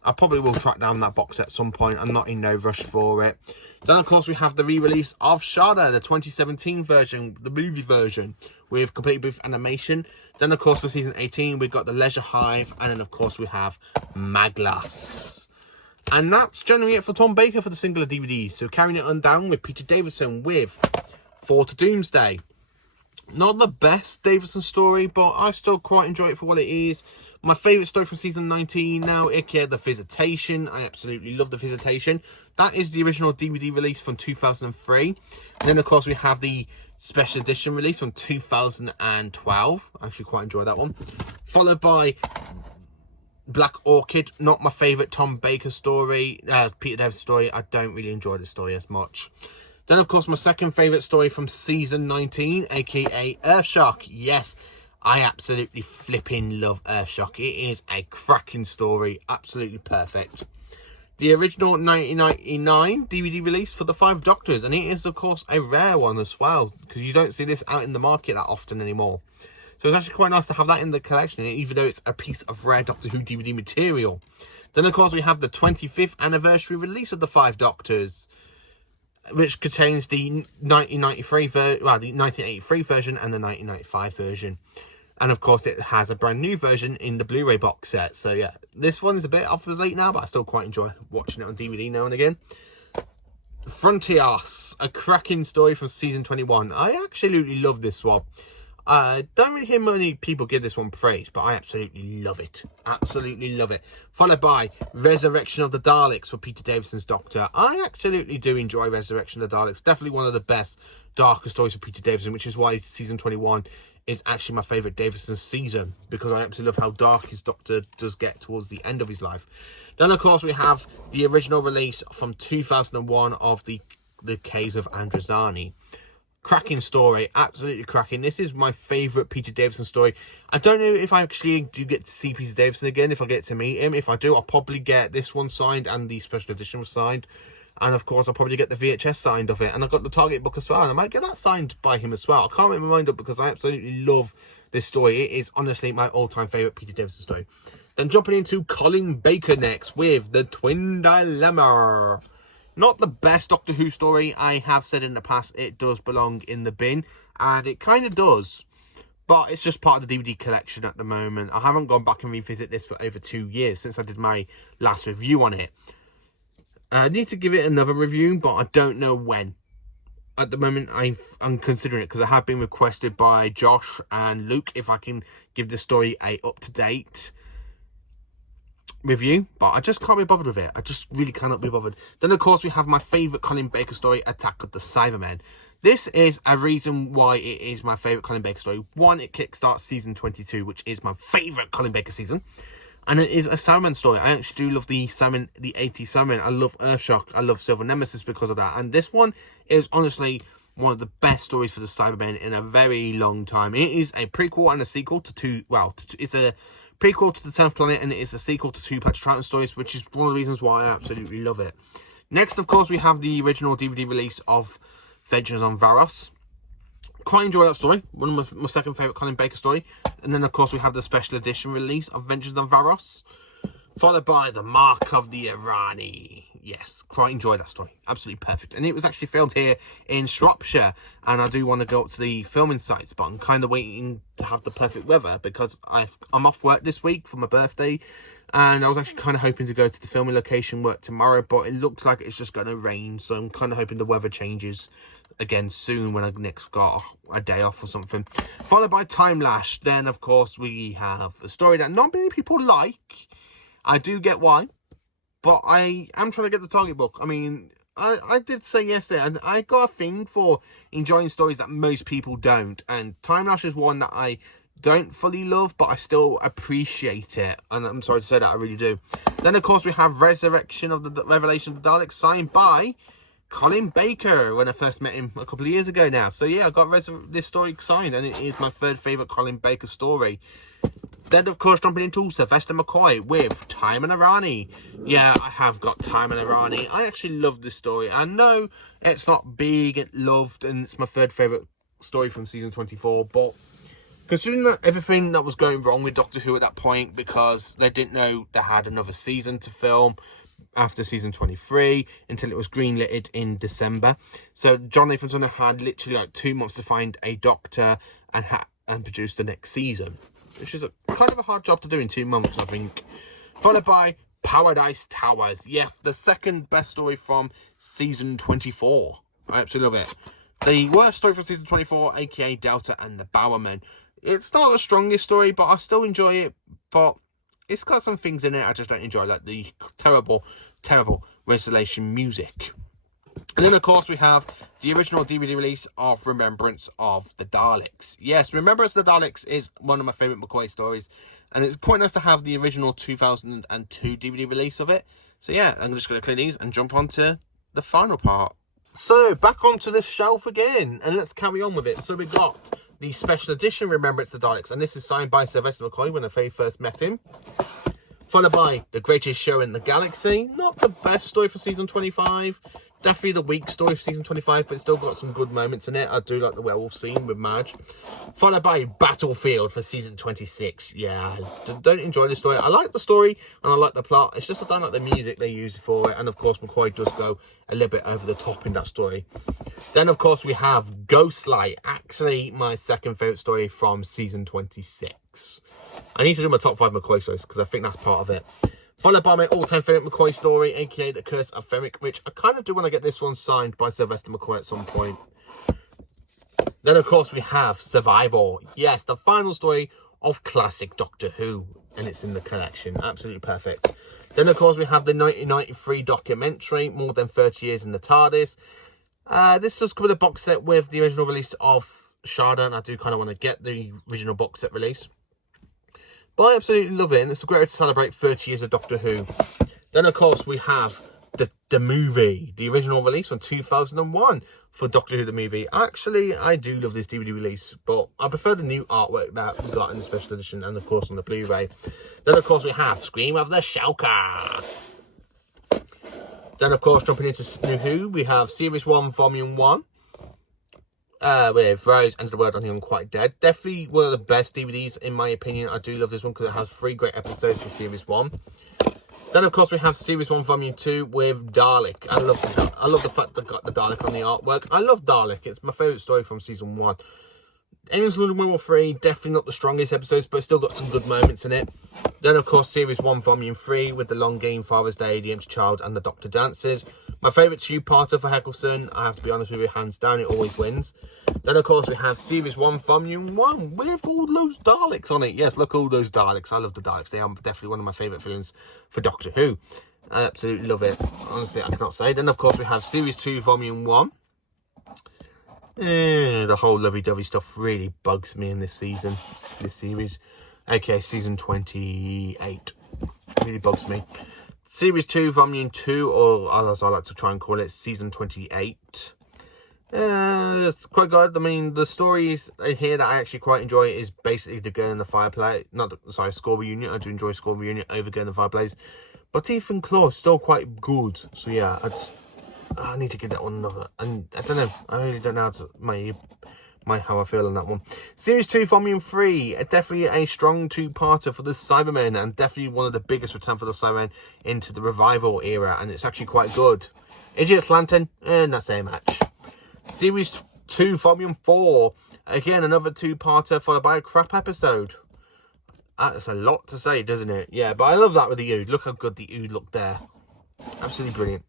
I probably will track down that box set at some point. I'm not in no rush for it. Then, of course, we have the re-release of Shada, the 2017 version, the movie version, with complete with animation. Then, of course, for season 18, we've got the Leisure Hive, and then, of course, we have Maglas. And that's generally it for Tom Baker for the singular DVDs. So carrying it on down with Peter Davison with 4 to Doomsday. Not the best Davison story, but I still quite enjoy it for what it is. My favourite story from season 19 now, aka The Visitation. I absolutely love The Visitation. That is the original DVD release from 2003. And then, of course, we have the special edition release from 2012. I actually quite enjoy that one. Followed by Black Orchid. Not my favourite Tom Baker story, Peter Davison story. I don't really enjoy the story as much. Then, of course, my second favourite story from season 19, aka Earthshock. Yes, I absolutely flipping love Earthshock. It is a cracking story. Absolutely perfect. The original 1999 DVD release for the 5 Doctors. And it is, of course, a rare one as well, because you don't see this out in the market that often anymore. So it's actually quite nice to have that in the collection, even though it's a piece of rare Doctor Who DVD material. Then, of course, we have the 25th anniversary release of the 5 Doctors, which contains the 1983 version and the 1995 version. And of course, it has a brand new version in the Blu-ray box set. So yeah, this one is a bit off of late now, but I still quite enjoy watching it on DVD now and again. Frontios, a cracking story from season 21. I absolutely love this one. I don't really hear many people give this one praise, but I absolutely love it. Absolutely love it. Followed by Resurrection of the Daleks for Peter Davison's Doctor. I absolutely do enjoy Resurrection of the Daleks. Definitely one of the best, darker stories for Peter Davison, which is why season 21 is actually my favourite Davison season, because I absolutely love how dark his Doctor does get towards the end of his life. Then, of course, we have the original release from 2001 of the Caves of Androzani. Cracking story, absolutely cracking. This is my favourite Peter Davison story. I don't know if I actually do get to see Peter Davison again, if I get to meet him. If I do, I'll probably get this one signed and the special edition was signed. And of course, I'll probably get the VHS signed of it. And I've got the Target book as well, and I might get that signed by him as well. I can't make my mind up because I absolutely love this story. It is honestly my all-time favourite Peter Davison story. Then jumping into Colin Baker next with The Twin Dilemma. Not the best Doctor Who story. I have said in the past it does belong in the bin, and it kind of does, but it's just part of the DVD collection at the moment. I haven't gone back and revisit this for over 2 years since I did my last review on it. I need to give it another review, but I don't know when. At the moment, I'm considering it because I have been requested by Josh and Luke if I can give the story a up-to-date review, but I just can't be bothered with it. I just really cannot be bothered. Then, of course, we have my favourite Colin Baker story, Attack of the Cybermen. This is a reason why it is my favourite Colin Baker story. One, it kickstarts season 22, which is my favourite Colin Baker season. And it is a Cybermen story. I actually do love the 80s Cybermen. I love Earthshock. I love Silver Nemesis because of that. And this one is honestly one of the best stories for the Cybermen in a very long time. It is a prequel and a sequel to it's a prequel to the 10th Planet, and it is a sequel to 2 Patrick Troughton stories, which is one of the reasons why I absolutely love it. Next, of course, we have the original DVD release of Ventures on Varos. Quite enjoy that story. One of my second favourite Colin Baker story. And then, of course, we have the special edition release of Ventures on Varos, followed by The Mark of the Irani. Yes, quite enjoyed that story. Absolutely perfect. And it was actually filmed here in Shropshire. And I do want to go up to the filming sites, but I'm kind of waiting to have the perfect weather because I'm off work this week for my birthday. And I was actually kind of hoping to go to the filming location work tomorrow, but it looks like it's just going to rain. So I'm kind of hoping the weather changes again soon when I next got a day off or something. Followed by Time Lash. Then, of course, we have a story that not many people like. I do get why, but I am trying to get the Target book. I mean, I did say yesterday, and I got a thing for enjoying stories that most people don't. And Time Lash is one that I don't fully love, but I still appreciate it. And I'm sorry to say that, I really do. Then, of course, we have Resurrection of the Revelation of the Daleks, signed by Colin Baker, when I first met him a couple of years ago now. So yeah, I got this story signed, and it is my third favourite Colin Baker story. Then, of course, jumping into Sylvester McCoy with Time and Irani. Yeah, I have got Time and Irani. I actually love this story. I know it's not big, loved, and it's my third favourite story from season 24, but considering that everything that was going wrong with Doctor Who at that point, because they didn't know they had another season to film after season 23 until it was greenlit in December. So John Nathan had literally like 2 months to find a doctor and produce the next season, which is kind of a hard job to do in 2 months, I think. Followed by Paradise Towers. Yes, the second best story from season 24. I absolutely love it. The worst story from season 24, aka Delta and the Bowerman. It's not the strongest story, but I still enjoy it. But it's got some things in it I just don't enjoy, like the terrible Resolation music. And then, of course, we have the original DVD release of Remembrance of the Daleks. Yes, Remembrance of the Daleks is one of my favourite McCoy stories. And it's quite nice to have the original 2002 DVD release of it. So, yeah, I'm just going to clear these and jump on to the final part. So, back onto the shelf again. And let's carry on with it. So, we've got the special edition Remembrance of the Daleks. And this is signed by Sylvester McCoy when I very first met him. Followed by The Greatest Show in the Galaxy. Not the best story for season 25. Definitely the weak story for season 25, but it's still got some good moments in it. I do like the werewolf scene with Madge. Followed by Battlefield for season 26. Yeah, I don't enjoy the story. I like the story and I like the plot. It's just I don't like the music they use for it. And of course, McCoy does go a little bit over the top in that story. Then, of course, we have Ghostlight. Actually, my second favourite story from season 26. I need to do my top 5 McCoy stories because I think that's part of it. Followed by my all-time favourite McCoy story, aka The Curse of Fenric, which I kind of do want to get this one signed by Sylvester McCoy at some point. Then, of course, we have Survival. Yes, the final story of classic Doctor Who, and it's in the collection. Absolutely perfect. Then, of course, we have the 1993 documentary, More Than 30 Years in the TARDIS. This does come with a box set with the original release of Shada, and I do kind of want to get the original box set release. But I absolutely love it, and it's a great way to celebrate 30 years of Doctor Who. Then, of course, we have the movie, the original release from 2001 for Doctor Who the movie. Actually, I do love this DVD release, but I prefer the new artwork that we got in the special edition and, of course, on the Blu-ray. Then, of course, we have Scream of the Shulker. Then, of course, jumping into New Who, we have Series 1, Volume 1. With Rose, Enter the World, and I'm Quite Dead. Definitely one of the best DVDs in my opinion. I do love this one because it has 3 great episodes from Series 1. Then, of course, we have Series 1, Volume 2 with Dalek. I love the fact that got the Dalek on the artwork. I love Dalek. It's my favourite story from Season 1. Aliens London Werewolf 3, definitely not the strongest episodes, but still got some good moments in it. Then, of course, Series 1, Volume 3 with The Long Game, Father's Day, The Empty Child, and The Doctor Dances. My favourite 2-parter for Eccleston, I have to be honest with you, hands down, it always wins. Then, of course, we have Series 1, Volume 1 with all those Daleks on it. Yes, look, all those Daleks. I love the Daleks. They are definitely one of my favourite villains for Doctor Who. I absolutely love it. Honestly, I cannot say. Then, of course, we have Series 2, Volume 1. The whole lovey-dovey stuff really bugs me in this series. Okay, season 28. Really bugs me. Series 2, Volume 2, or as I like to try and call it, season 28. It's quite good. I mean, the stories in here that I actually quite enjoy is basically the Girl in the Fireplace. School Reunion. I do enjoy School Reunion over Girl in the Fireplace. But Teeth and Claw is still quite good. So yeah, I need to give that one another. And I don't know. I really don't know how to how I feel on that one. Series 2, Volume 3. Definitely a strong 2-parter for the Cybermen, and definitely one of the biggest return for the Cybermen into the revival era, and it's actually quite good. Idiot's Lantern, not so much. Series 2, Volume 4. Again, another 2-parter followed by a crap episode. That's a lot to say, doesn't it? Yeah, but I love that with the Ood. Look how good the Ood looked there. Absolutely brilliant.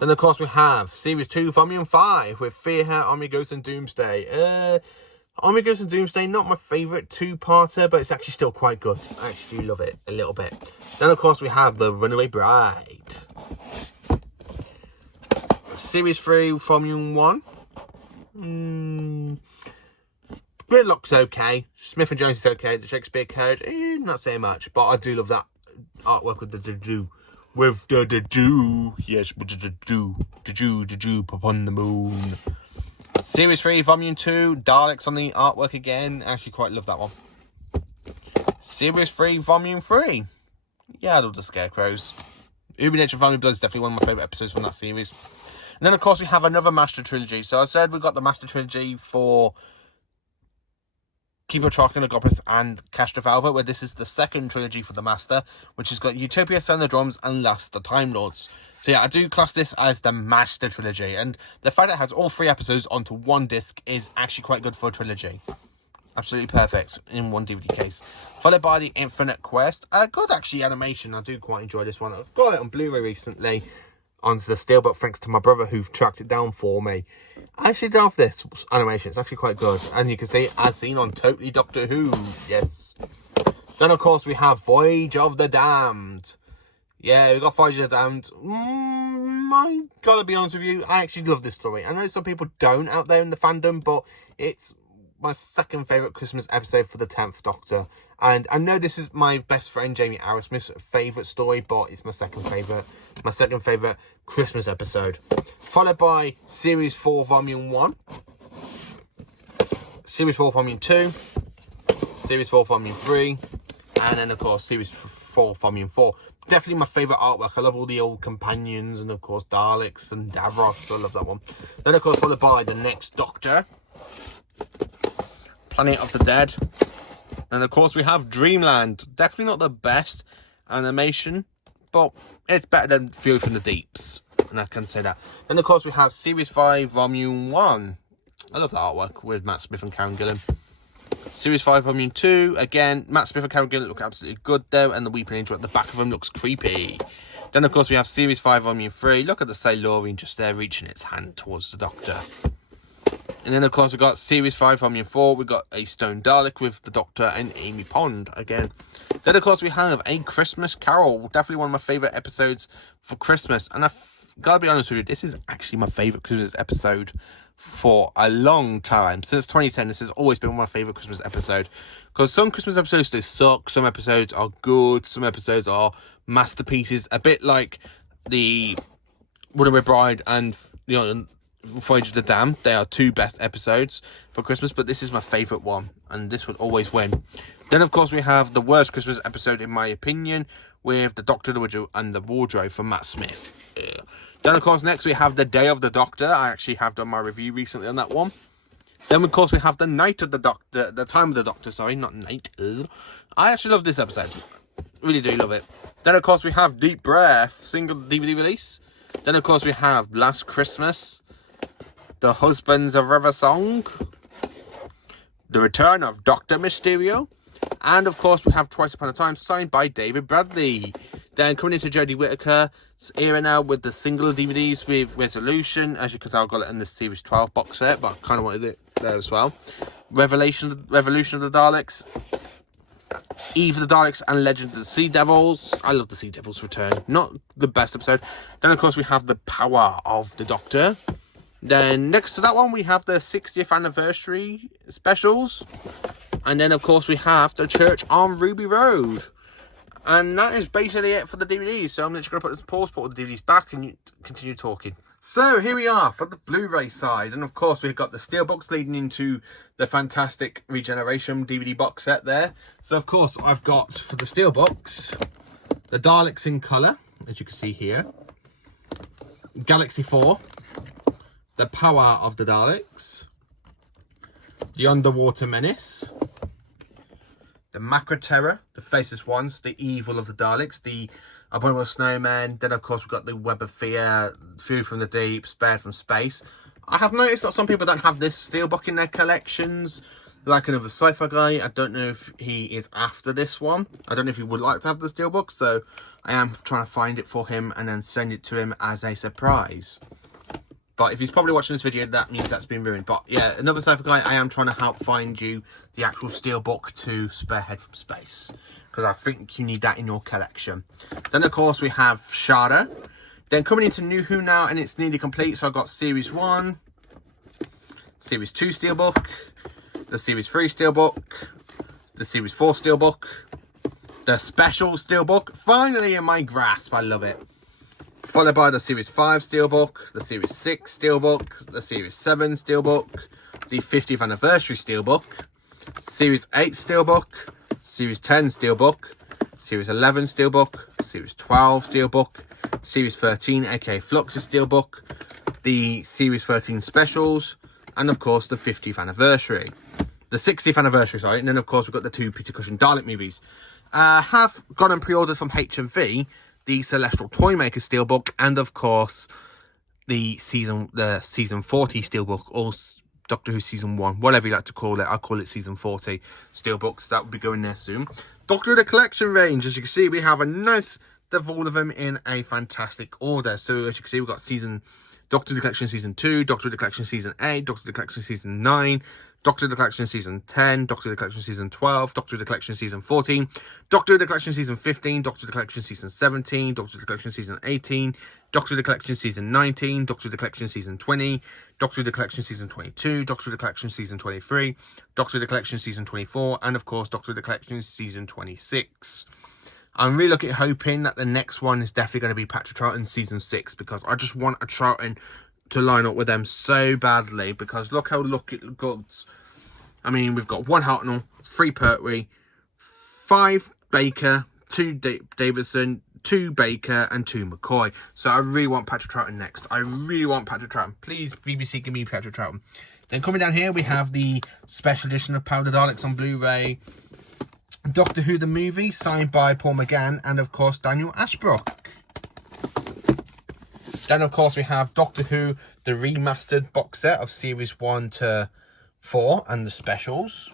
Then, of course, we have Series 2, Volume 5 with Fear Her, Army Ghost, and Doomsday. Army Ghost and Doomsday, not my favourite 2-parter, but it's actually still quite good. I actually do love it a little bit. Then, of course, we have The Runaway Bride. Series 3, Volume 1. Gridlock's okay. Smith and Jones is okay. The Shakespeare Code, not so much. But I do love that artwork with the do. With the do. Yes, with the do. The do upon the moon. Series 3, Volume 2. Daleks on the artwork again. I actually quite love that one. Series 3, Volume 3. Yeah, I love the Scarecrows. Ubi Nature Family Blood is definitely one of my favourite episodes from that series. And then, of course, we have another Master Trilogy. So I said we've got the Master Trilogy for Keeper of Traken, the Goblins, and Castrovalva, where this is the second trilogy for the Master, which has got Utopia, Sound the Drums, and Last the Time Lords. So yeah, I do class this as the Master Trilogy, and the fact that it has all 3 episodes onto one disc is actually quite good for a trilogy. Absolutely perfect in one DVD case. Followed by the Infinite Quest. Good actually animation. I do quite enjoy this one. I've got it on Blu-ray recently. onto the steelbook thanks to my brother who tracked it down for me. I actually love this animation. It's actually quite good. And you can see, as seen on Totally Doctor Who. Yes. Then, of course, we have Voyage of the Damned. Yeah, we got Voyage of the Damned. I gotta be honest with you, I actually love this story. I know some people don't out there in the fandom, but it's my second favourite Christmas episode for the 10th Doctor. And I know this is my best friend Jamie Arrowsmith's favourite story, but it's my second favourite Christmas episode. Followed by Series 4 Volume 1, Series 4 Volume 2, Series 4 Volume 3, and then of course Series 4 Volume 4. Definitely my favourite artwork. I love all the old companions and of course Daleks and Davros. I love that one. Then of course followed by The Next Doctor, Planet of the Dead, and of course we have Dreamland. Definitely not the best animation, but it's better than Fury from the Deeps, and I can say that. Then of course we have Series 5 Volume 1. I love the artwork with Matt Smith and Karen Gillan. Series 5 Volume 2, again, Matt Smith and Karen Gillan look absolutely good though, and the Weeping Angel at the back of them looks creepy. Then of course we have Series 5 Volume 3. Look at the Silurian just there reaching its hand towards the Doctor. And then of course we've got Series 5 Volume 4. We've got a Stone Dalek with the Doctor and Amy Pond again. Then of course we have A Christmas Carol. Definitely one of my favourite episodes for Christmas. And I've got to be honest with you, this is actually my favourite Christmas episode for a long time. Since 2010, this has always been my favourite Christmas episode. Because some Christmas episodes, they suck. Some episodes are good. Some episodes are masterpieces. A bit like the Runaway Bride and, you know, Voyage of the Damned. They are two best episodes for Christmas, but this is my favourite one, and this would always win. Then of course we have the worst Christmas episode in my opinion, with the Doctor, the Widow and the Wardrobe from Matt Smith. Then of course next we have the Day of the Doctor. I actually have done my review recently on that one. Then of course we have the Night of the Doctor, the Time of the Doctor, sorry, not night. I actually love this episode, really do love it. Then of course we have Deep Breath, single DVD release. Then of course we have Last Christmas, The Husbands of River Song, The Return of Dr. Mysterio, and of course we have Twice Upon a Time, signed by David Bradley. Then coming into Jodie Whittaker's era now with the single DVDs with Resolution. As you can tell, I got it in the Series 12 box set, but I kind of wanted it there as well. Revolution of the Daleks, Eve of the Daleks, and Legend of the Sea Devils. I love the Sea Devils Return. Not the best episode. Then of course we have The Power of the Doctor. Then next to that one we have the 60th anniversary specials. And then of course we have The Church on Ruby Road. And that is basically it for the DVDs. So I'm literally going to put this pause, put all the DVDs back, and continue talking. So here we are for the Blu-ray side. And of course we've got the steelbooks leading into the fantastic Regeneration DVD box set there. So of course I've got, for the steelbooks, the Daleks in colour, as you can see here. Galaxy 4. The Power of the Daleks. The Underwater Menace. The Macra Terror, the Faceless Ones, the Evil of the Daleks, the Abominable Snowman. Then, of course, we've got the Web of Fear, Fury from the Deep, Spared from Space. I have noticed that some people don't have this steelbook in their collections, like another sci-fi guy. I don't know if he is after this one. I don't know if he would like to have the steelbook, so I am trying to find it for him and then send it to him as a surprise. But if he's probably watching this video, that means that's been ruined. But yeah, another sci-fi guy, I am trying to help find you the actual steelbook to Spearhead from Space, because I think you need that in your collection. Then of course we have Shadow. Then coming into New Who now, and it's nearly complete. So I've got Series 1, Series 2 steelbook, the Series 3 steelbook, the Series 4 steelbook, the Special steelbook, finally in my grasp. I love it. Followed by the Series 5 steelbook, the Series 6 steelbook, the Series 7 steelbook, the 50th anniversary steelbook, Series 8 steelbook, Series 10 steelbook, Series 11 steelbook, Series 12 steelbook, Series 13 aka Fluxus steelbook, the Series 13 specials, and of course the 50th anniversary. The 60th anniversary, sorry, and then of course we've got the two Peter Cushing Dalek movies. Have gone and pre-ordered from HMV the Celestial Toymaker steelbook, and of course the season 40 steelbook, or Doctor Who season 1, whatever you like to call it. I'll call it season 40 steelbooks. That will be going there soon. Doctor Who the collection range, as you can see, we have a nice they've all of them in a fantastic order. So as you can see, we've got Doctor Who the Collection Season 2, Doctor Who the Collection Season 8, Doctor Who the Collection Season 9, Doctor Who the Collection Season 10, Doctor Who the Collection Season 12, Doctor Who the Collection Season 14, Doctor Who the Collection Season 15, Doctor Who the Collection Season 17, Doctor Who the Collection Season 18, Doctor Who the Collection Season 19, Doctor Who the Collection Season 20, Doctor Who the Collection Season 22, Doctor Who the Collection Season 23, Doctor Who the Collection Season 24, and of course Doctor Who the Collection Season 26. I'm really hoping that the next one is definitely going to be Patrick Troughton Season 6, because I just want a Troughton to line up with them so badly, because look how it looks. I mean, we've got 1 Hartnell, 3 Pertwee, 5 Baker, 2 Davison, 2 Baker, and 2 McCoy. So I really want Patrick Troughton next. I really want Patrick Troughton. Please, BBC, give me Patrick Troughton. Then coming down here, we have the special edition of Power of the Daleks on Blu-ray. Doctor Who the movie, signed by Paul McGann and, of course, Daniel Ashbrook. Then, of course, we have Doctor Who, the remastered box set of Series 1 to 4 and the specials.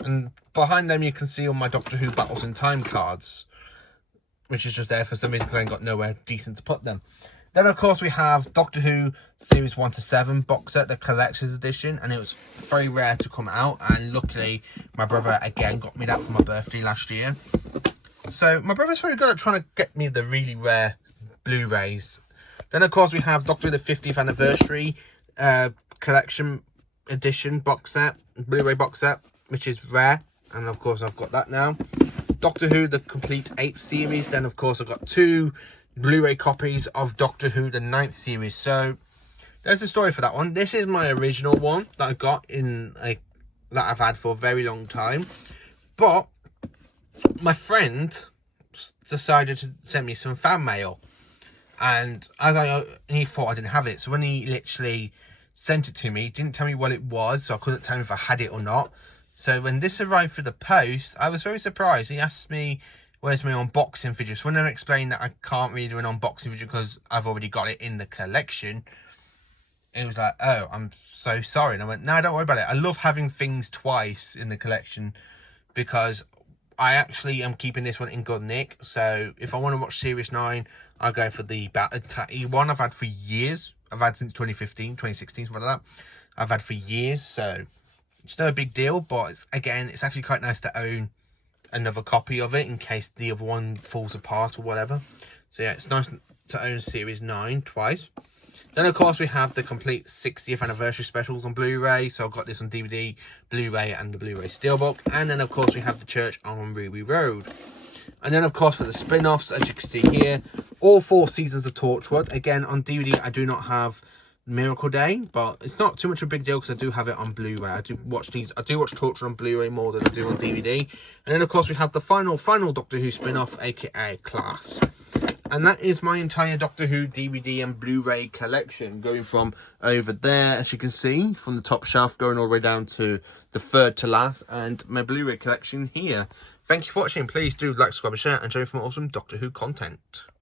And behind them, you can see all my Doctor Who Battles in Time cards, which is just there for some reason because I ain't got nowhere decent to put them. Then, of course, we have Doctor Who Series 1 to 7 box set, the collector's edition, and it was very rare to come out. And luckily, my brother, again, got me that for my birthday last year. So, my brother's very good at trying to get me the really rare Blu-rays. Then, of course, we have Doctor Who the 50th Anniversary collection edition box set, Blu-ray box set, which is rare. And, of course, I've got that now. Doctor Who the complete 8th series. Then, of course, I've got 2 Blu-ray copies of Doctor Who the 9th series. So there's a story for that one. This is my original one that I got in that I've had for a very long time, but my friend decided to send me some fan mail, and he thought I didn't have it, so when he literally sent it to me, he didn't tell me what it was, so I couldn't tell him if I had it or not. So when this arrived through the post, I was very surprised. He asked me, where's my unboxing video? So when I explained that I can't really do an unboxing video because I've already got it in the collection, it was like, oh, I'm so sorry. And I went, no, don't worry about it. I love having things twice in the collection because I actually am keeping this one in good nick. So if I want to watch Series 9, I'll go for the Tatty one I've had for years. I've had since 2015, 2016, something like that. I've had for years. So it's no big deal. But again, it's actually quite nice to own another copy of it in case the other one falls apart or whatever. So yeah, it's nice to own Series 9 twice. Then of course we have the complete 60th anniversary specials on Blu-ray. So I've got this on DVD, Blu-ray, and the Blu-ray Steelbook. And then of course we have The Church on Ruby Road. And then of course for the spin-offs, as you can see here, all 4 seasons of Torchwood. Again, on DVD I do not have Miracle Day, but it's not too much of a big deal because I do have it on Blu-ray. I do watch Torchwood on Blu-ray more than I do on DVD. And then of course we have the final Doctor Who spin-off, aka Class. And that is my entire Doctor Who DVD and Blu-ray collection, going from over there, as you can see, from the top shelf, going all the way down to the third to last, and my Blu-ray collection here. Thank you for watching. Please do like, subscribe, and share, and join for more awesome Doctor Who content.